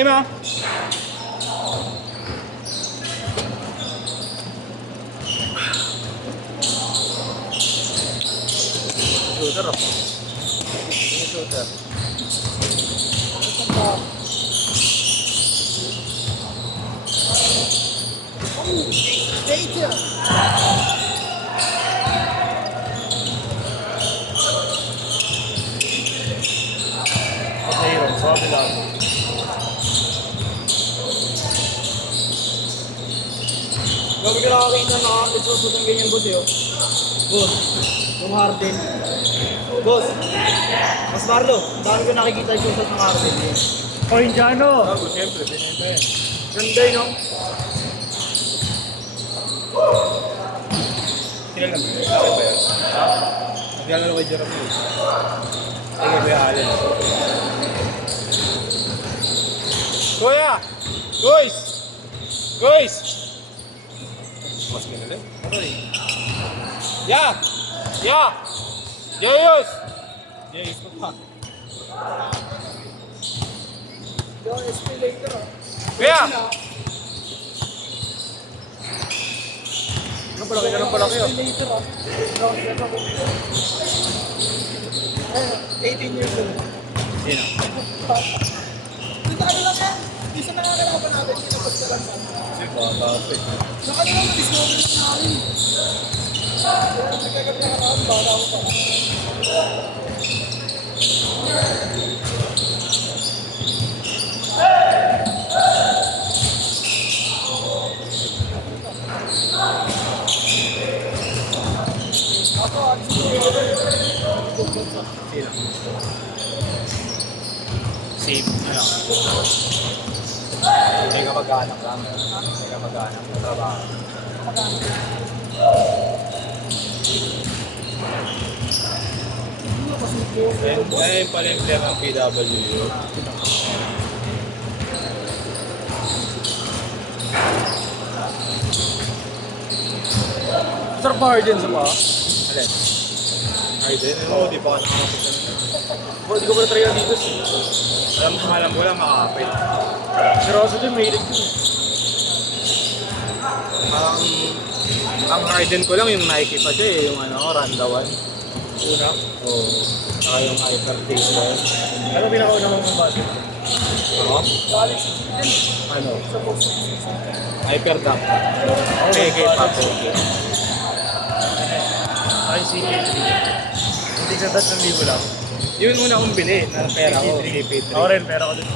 Game ah! Shooter oh. Shooter. Danger! Okay yun, sabi lang. Gabi ka nakakita na nagsusot ng ganyan boss yun. Boss, yung Harden. Boss, Mas Marlo, dami ko nakikita yung susot ng Harden. O Indiano! Bago, siyempre, binenta yan. Ganda yun, no? Kilala mo yun? Bakit ba yun? Ha? Nagkala ko kay Jeremy. Sige, Kuya Allen. Kuya! Guys! Guys! Mas kinala eh. Okay. Yeah! Yeah! Yayos! Yayos pa pa. Yung SP later, oh. Kuya! Ano pala kayo? Anong pala kayo? SP later, oh. Ayun, 18 years old. Sino? Dito ka lang yan. Isa na nga pa natin, kinapos ka lang. Sino ba? Bakit? Sa kanila, discover lang namin. Kaya nagkagabi na karaan, baka ako pa. Ako, Sino? Save. Ano? May kamag-anak lang. May kamag-anak. Trabaho. Ayun pala yung player ng PWU. Sarap ba Harden sa mga? Alin? Harden? Oo, di pa ka nakakapit na. Hindi ko pa na-try yan dito. Alam mo lang makakapit. Pero ako din, may hilig din. Ang Harden ko lang yung Nike pa siya eh, yung Randa 1. Una. Oo. Saka yung Hyper Taste ba yun? Ano pinakauna mong mabasa? Ano? Alex, Ano? sa post. Hyper Dunk. PK pa po. Ay, CP3. Hindi sa 3,000 lang. Yun muna akong bili, na pera ko, CP3. Ako rin, pera ko din.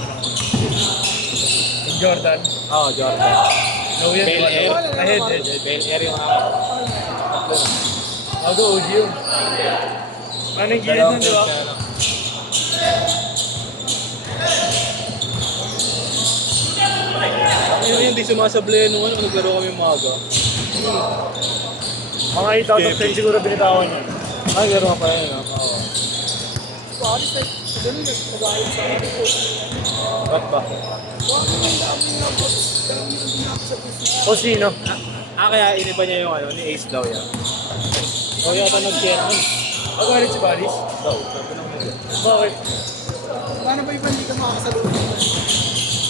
Yung Jordan. Oo, Jordan. No, yan. Bel Air. Ahead. Bel Air yung ako. Tatlo. Ako, OG yun. Ano yung gilid nun, di ba? Yung hindi sumasablay nung naglaro kami umaga. Mga 8 out of 10 siguro binitawan niya. Laro ka pa yun, oo. Paris na, ganun yun, nag-ayos sa akin. Ba't ba? O sino? Kaya iniba niya yung ni Ace daw yan. O yata nag-share nun. Ako galit si Paris? Daw, sabi lang nila. Bakit? Paano ba iba hindi ka makakasalutin?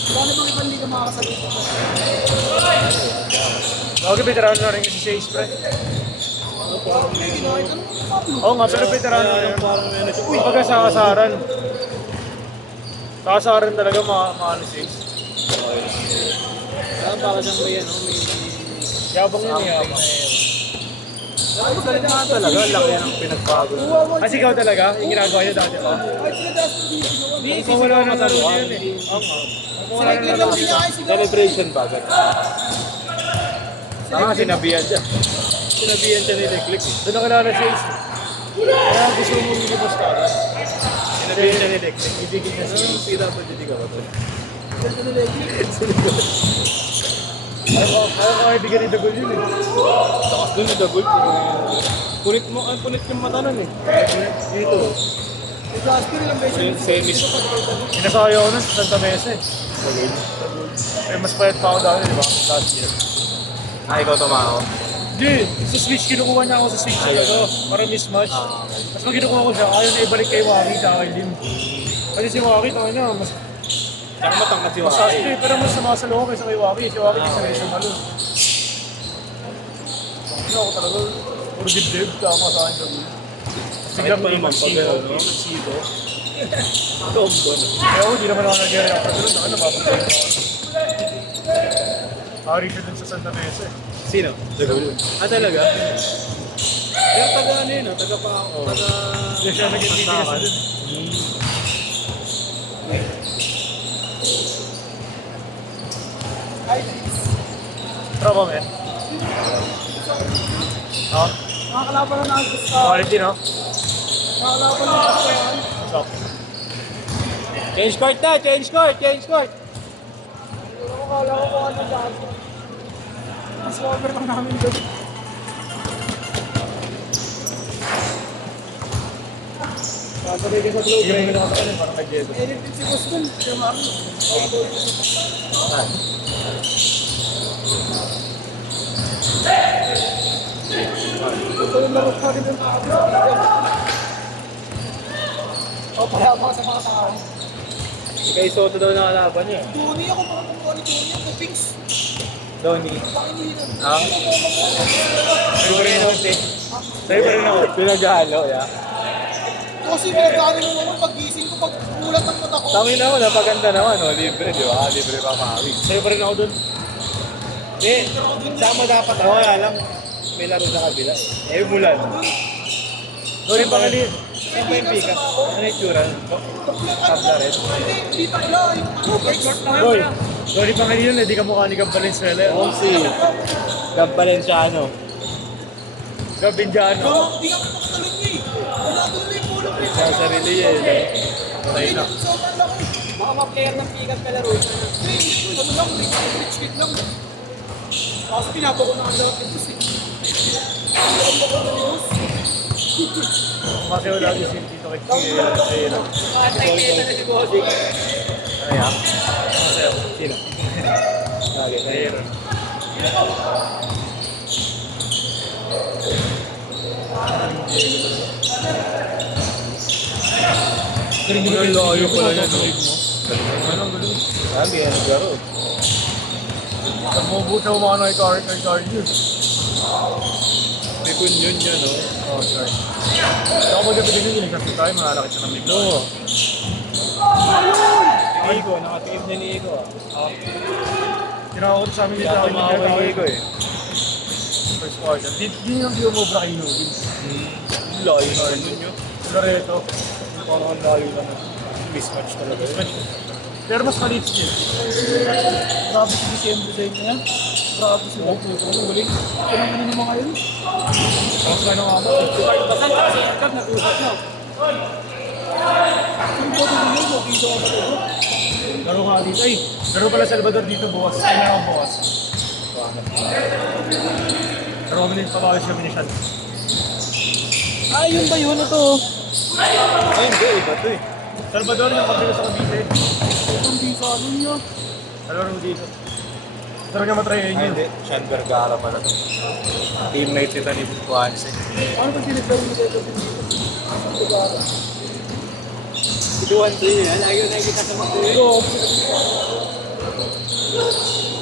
Paano ba iba hindi ka makakasalutin? Okay, veterano na rin kasi si Ace, pre. Oo nga, pero veterano na rin. Parang may ano siya. Uy! Pagka sa kasaran. Sa kasaran talaga maano si Ace. Para siyang may ano, may... Yabang yun, yabang. Ay, talaga talaga. Laki ng pinagbago. Kasi ikaw talaga, yung ginagawa niya dati pa. Kung wala na sa yun eh. Oo nga. Kung wala na laro dito. Celebration ba? Tama, sinabihan siya. Sinabihan siya ni Leclerc eh. Doon nakilala si Ace. Kaya gusto mo lumabas ka agad. Sinabihan siya ni Leclerc. Ibigin niya si Ace. Sira pa dito ka ba ito? Ayaw ko ibigyan ni Dagol yun eh. Takas doon ni Dagol. Punit mo, ang punit yung mata nun eh. Dito. Semis. Inasayaw ko nun sa Santa Mesa eh. Eh, mas payat pa ako dati, di ba? Last year. Ikaw tumaho. Hindi, sa Switch kinukuha niya ako sa Switch talaga. Para mismatch. Mas pag kinukuha ko siya, ayaw na ibalik kay Waki sa kay Lim. Kasi si Waki, tayo na, mas Tsaka matangkat si Mas Waki. pero mas sumasalo ko kaysa kay Waki. Si Waki kasi may sumalo. Ano ako talaga, puro dibdib, tama sa akin kami. Biglang pa naman pag gano'n, no? Sito. Tombo na. Kaya ako, di naman ako nag-react pa doon. Ano, napapagay ako. Hari siya dun sa Santa Mesa eh. Sino? Ah, talaga? Pero taga ano yun, no? Taga pa ako. Taga... Hindi siya nag-intigas na dun. Tropa, men. Ha? Nakakalaban na ng gusto. Quality, no? Nakakalaban na ng gusto. What's up? Change court na! Change court! Change court! Akala ko kung ano dyan. Mas over lang namin doon. Sabay din sa globe. Hindi mo naman sa kanya, parang may Diego. Edit din si Boss Gun. Kaya Marlo. Ito yung laro pa rin yung o, pareha pa sa mga tao. Si Kai Soto daw nakalaban niya. Tony ako, mga kumuha ni Tony ako, Pings. Donnie. Pakininan. Ah? Sa'yo pa rin ako, te. Sa'yo pa rin ako. Pinaghalo, ya. Kasi pinagkano mo naman pag-gising ko, pag mulat ng mata ko. Tama naman, napaganda naman, no? Libre, di ba? Libre pa makawi. Sa'yo pa rin ako dun. Eh, sama dapat ako, kaya lang. May laro sa kabila. Eh, mulan. Donnie Pangalin. Saan ba yung pick-up? Ano yung tsura? Tabla rin. Hindi, hindi takla. Yung ano, break short na Boy, Donnie Pangilinan, hindi ka mukha ni Gab Valenzuela. Oo, si Gab Valenciano. Gab Indiano. Hindi ka makakatalan niya eh. Wala doon na yung pulo. Sa sarili niya, eh. Patay na. Sobrang laki. Baka mga player ng pikat ka laro. Hindi, ano lang, rich kid lang. Kasi pinapa ko na ang laro ito eh. Ang bako na ni Boss. Kasi wala din si Tito kay Kaya. Antay-teta na si Bossing. Ano yan? Sino? Lagi, Kaya. Ang layo pala yan, no? Anong galing? Lagi, yan naglaro. Nagmubuti ako mga kay Cardio. May kunyon yun, no? Oh, sorry. Ako magabi din yun, kasi tayo malalakit na ng mic. No. Nico, nakatikip niya ni Nico. Tinawag ko sa amin dito. Kaya tumawa kay Nico, eh. First quarter. Di yung umubra kay Nugins. Layo na rin yun, yun. Loreto. Parang ang layo na nun. Mismatch talaga yun. Pero mas maliit siya. Grabe si December sa inyo yan. Grabe si Bob. Ang galing. Pinanganin naman mga yun. Tapos ka nung ako. Basan kasi yung card nag-usap na. Yung boto din yun, piso ka pa ito. Laro nga dito. Ay, laro pala Salvador dito bukas. Ay, meron bukas. Pero kami din pabawis kami ni Sean. Ah, yun ba yun? Ito. Ay, hindi, iba to eh. Salvador yung kabila sa Cavite. Itong piso ano niya. Laro dito. Pero nga matrayin Ay, yun. hindi. Sean Vergara pala to. Teammate nito ni Juanse. Ano pag tinitry mo dito? Diba? Si Juanse yun, lagi ko nakikita sa mga Pero,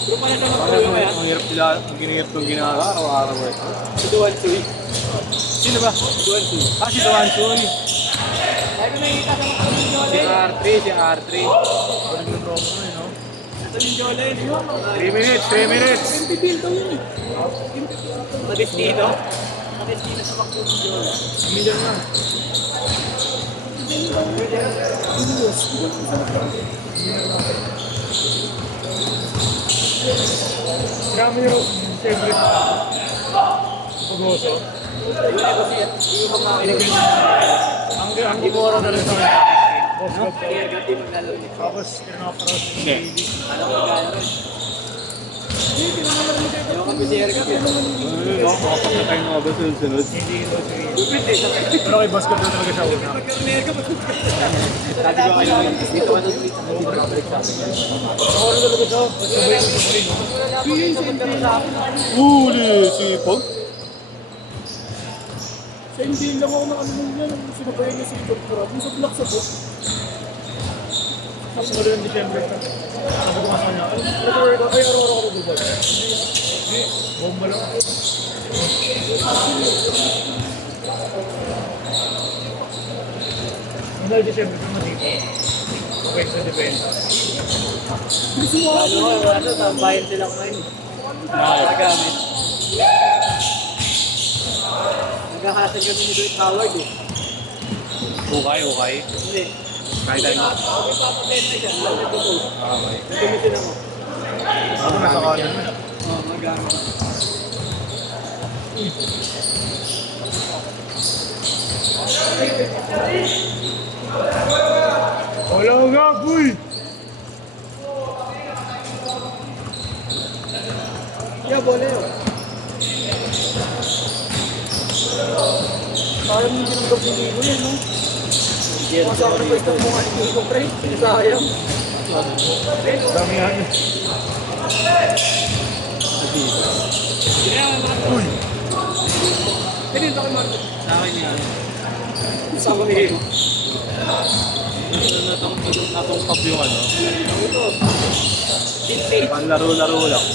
pero pala siya mag-tuloy mo yan. Ang hirap sila, ang ginihirap itong ginagawa, araw-araw eh. Si Juanse. Sino ba? Si Juanse. Ah, si Juanse. Lagi ko nakikita sa mga tuloy Si R3, si R3. Balik ng promo mo eh, no? Ito yung Jola yun. 3 minutes, 3 minutes! 20 bill daw yun eh. Madestino. Madestino sa Macron yung Jola. Million lang. Grabe yung siyempre. Pugoso. Ang gumora na rin sa akin. Boss Gab. Tapos, kinakaparot yung baby. Makapagpatay mga ba sunod-sunod? Pero kay Boss Gab doon talaga siya una. Dati ba kayo dito ka doon dito? Hindi ka balik sa akin. Ako rin talaga siya. Sabay ko sa Huli si Pog. Sa hindi lang ako nakalimutan yan. Sinabayan niya si Dr. Rob. Yung sa black sa book. Tapos sa ng December na. Sabi ko nga sa kanya, nag-workout, ay araw-araw ka nagubad. Hindi, bomba lang. Nung December ka dito. Okay sa depensa. Tambayan sila kumain. Bakit? Nagamit. Nagkakasag kami ni Dwight Howard eh. Okay. Hindi. Kahit tayo. May papabenta dyan. Lalo ko po. Okay. Natumitin ako. Ako nasa kanan. Oo, magamit. Wala nga, boy! Yeah, bola yun. Parang hindi nang gabili mo yan, no? Masama na ba itong mga hindi ko, pre? Sayang. Dami yan. Uy! Pwede ito kay Marco. Sa akin yan. Sama ni Hero. Natong pop yung ano. Ito. Vintage. Panlaro-laro lang.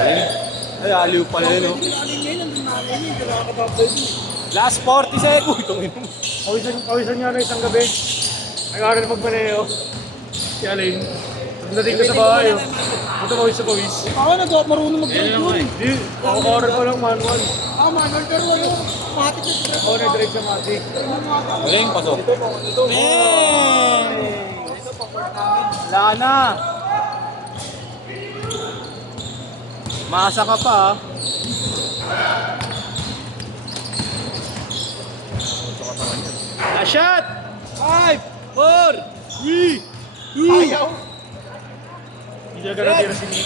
Ay, aliw pala yun, no? Last 40 seconds. Itong yun. Kawisan niya na isang gabi. Ay nga rin magpaneo. Si Alain. Pagdating ko sa bahay, oh. Punta ko sa pawis. Ako marunong mag-drive yun. Hindi, ako order ko lang manual. Manual pero ano, matik na drive. Ako na-drive sa Matic. Galing pa to. Ito, Wala na. Maasa ka pa, ah. A shot! 5, 4, 3, 2, Hindi ka natira si